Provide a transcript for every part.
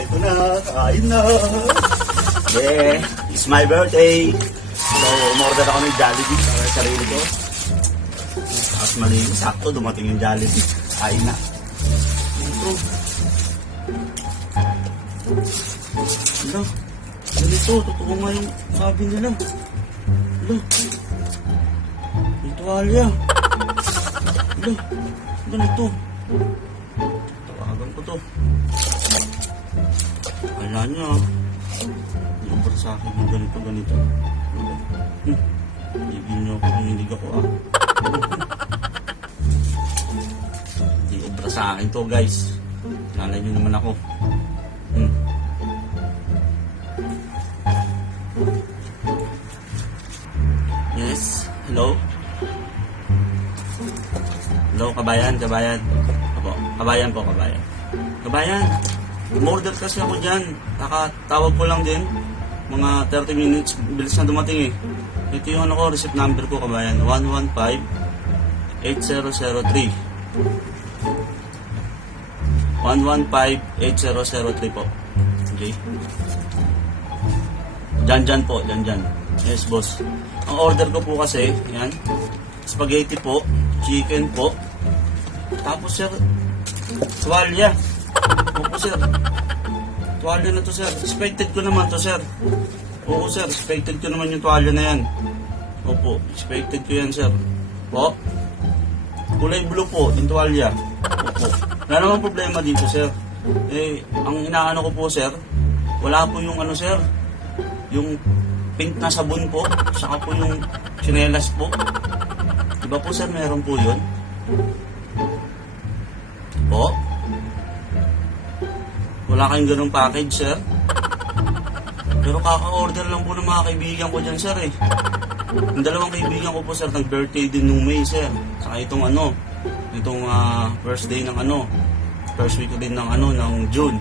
ito na, kain na. Yeah, it's my birthday. So, umorder ako ng Jollibee para sa sarili ko. Tapos mali, sakto, dumating yung Jollibee. Kain na. Ito. Ano? Ganito, totoo nga yung sabi nila. Ano? Yung tuwalya. Ano? Ganito. Tawagan ko to. Kala niya. Number sa akin yung ganito. Ibigin niyo ako, hinilig ako Hindi obra sa akin to, guys. Nalay niyo naman ako. Yes, hello? Hello, kabayan. Apo, kabayan. Kabayan, umorder kasi ako dyan. Nakatawag ko lang din. Mga 30 minutes, bilis na dumating eh. Ito yung receipt number ko, kabayan. 115-8003. 115-8003 po. Okay. Dyan po. Yes, boss. Ang order ko po kasi, yan, spaghetti po, chicken po, tapos sir, tuwalya. Opo sir, tuwalya na to sir. Expected ko naman to sir. Oo sir, expected ko naman yung tuwalya na yan. Opo, expected ko yan sir. Po, kulay blue po, yung tuwalya. Opo, wala namang problema dito sir. Ang inaano ko po sir, wala po yung sir, yung pink na sabon po, saka po yung chinelas po. Diba po sir, meron po yun? Po? Wala kayong ganung package sir? Pero kaka-order lang po ng mga kaibigan ko dyan sir eh. Yung dalawang kaibigan ko po sir, nag-birthday din nung May sir. Saka itong first day ng first week din ng ng June.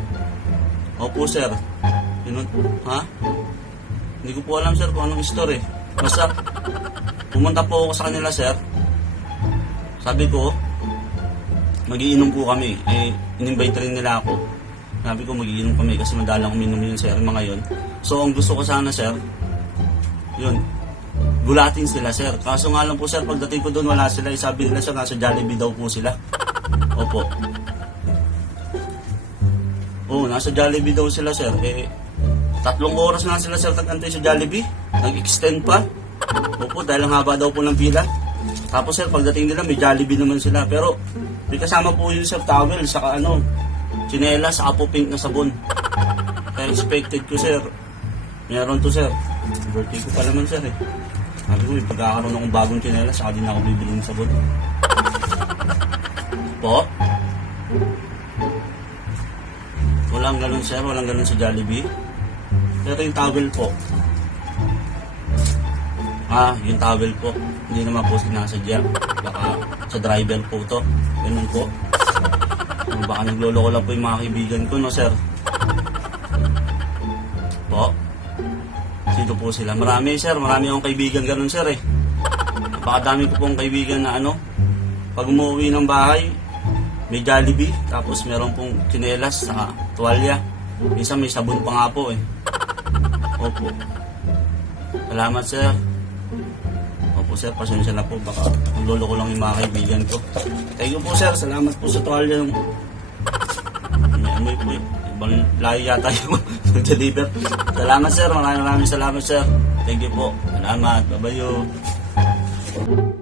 Opo sir. Ha? Hindi ko po alam sir kung anong story. Basta, pumunta po ako sa kanila sir. Sabi ko, magiinom po kami. In-invite rin nila ako. Sabi ko, magiinom kami kasi madalang uminom yun sir, mga yun. So, ang gusto ko sana sir, yun, gulatin sila sir. Kaso nga lang po sir, pagdating ko doon, wala sila. Sabi nila sir, nasa Jollibee daw po sila. Opo. Oo, nasa Jollibee daw sila sir. 3 oras na sila sir nag-antay sa Jollibee. Nag-extend pa. Opo, dahil ang haba daw po ng pila. Tapos sir, pagdating nila may Jollibee naman sila. Pero may kasama po yun sir, towel, saka chinelas, saka po pink na sabon. Kaya expected ko sir, meron to sir. Birthday ko pa naman sir eh. Sabi ko, may pagkakaroon akong bagong chinelas, saka din ako bibili ng sabon. Po? Walang ganun sir, walang ganun sa Jollibee. Pero yung towel po. Yung towel po. Hindi naman po sinasadya. Baka sa driver po to. Ganun po. Baka nagloloko lang po yung mga kaibigan ko, no sir? Po? Sino po sila? Marami sir. Marami akong kaibigan ganun sir eh. Napakadami ko pong kaibigan na pag umuwi ng bahay, may Jollibee. Tapos meron pong chinelas sa tuwalya. Minsan may sabon pa nga po eh. Opo. Salamat sir. Opo sir, pasensya na po. Baka lolo ko lang yung mga kaibigan ko. Thank you po sir. Salamat po sa tuwalya. May amoy po eh. Ibang layo yata yung nag-deliver. Salamat sir. Maraming salamat sir. Thank you po. Salamat. Bye-bye.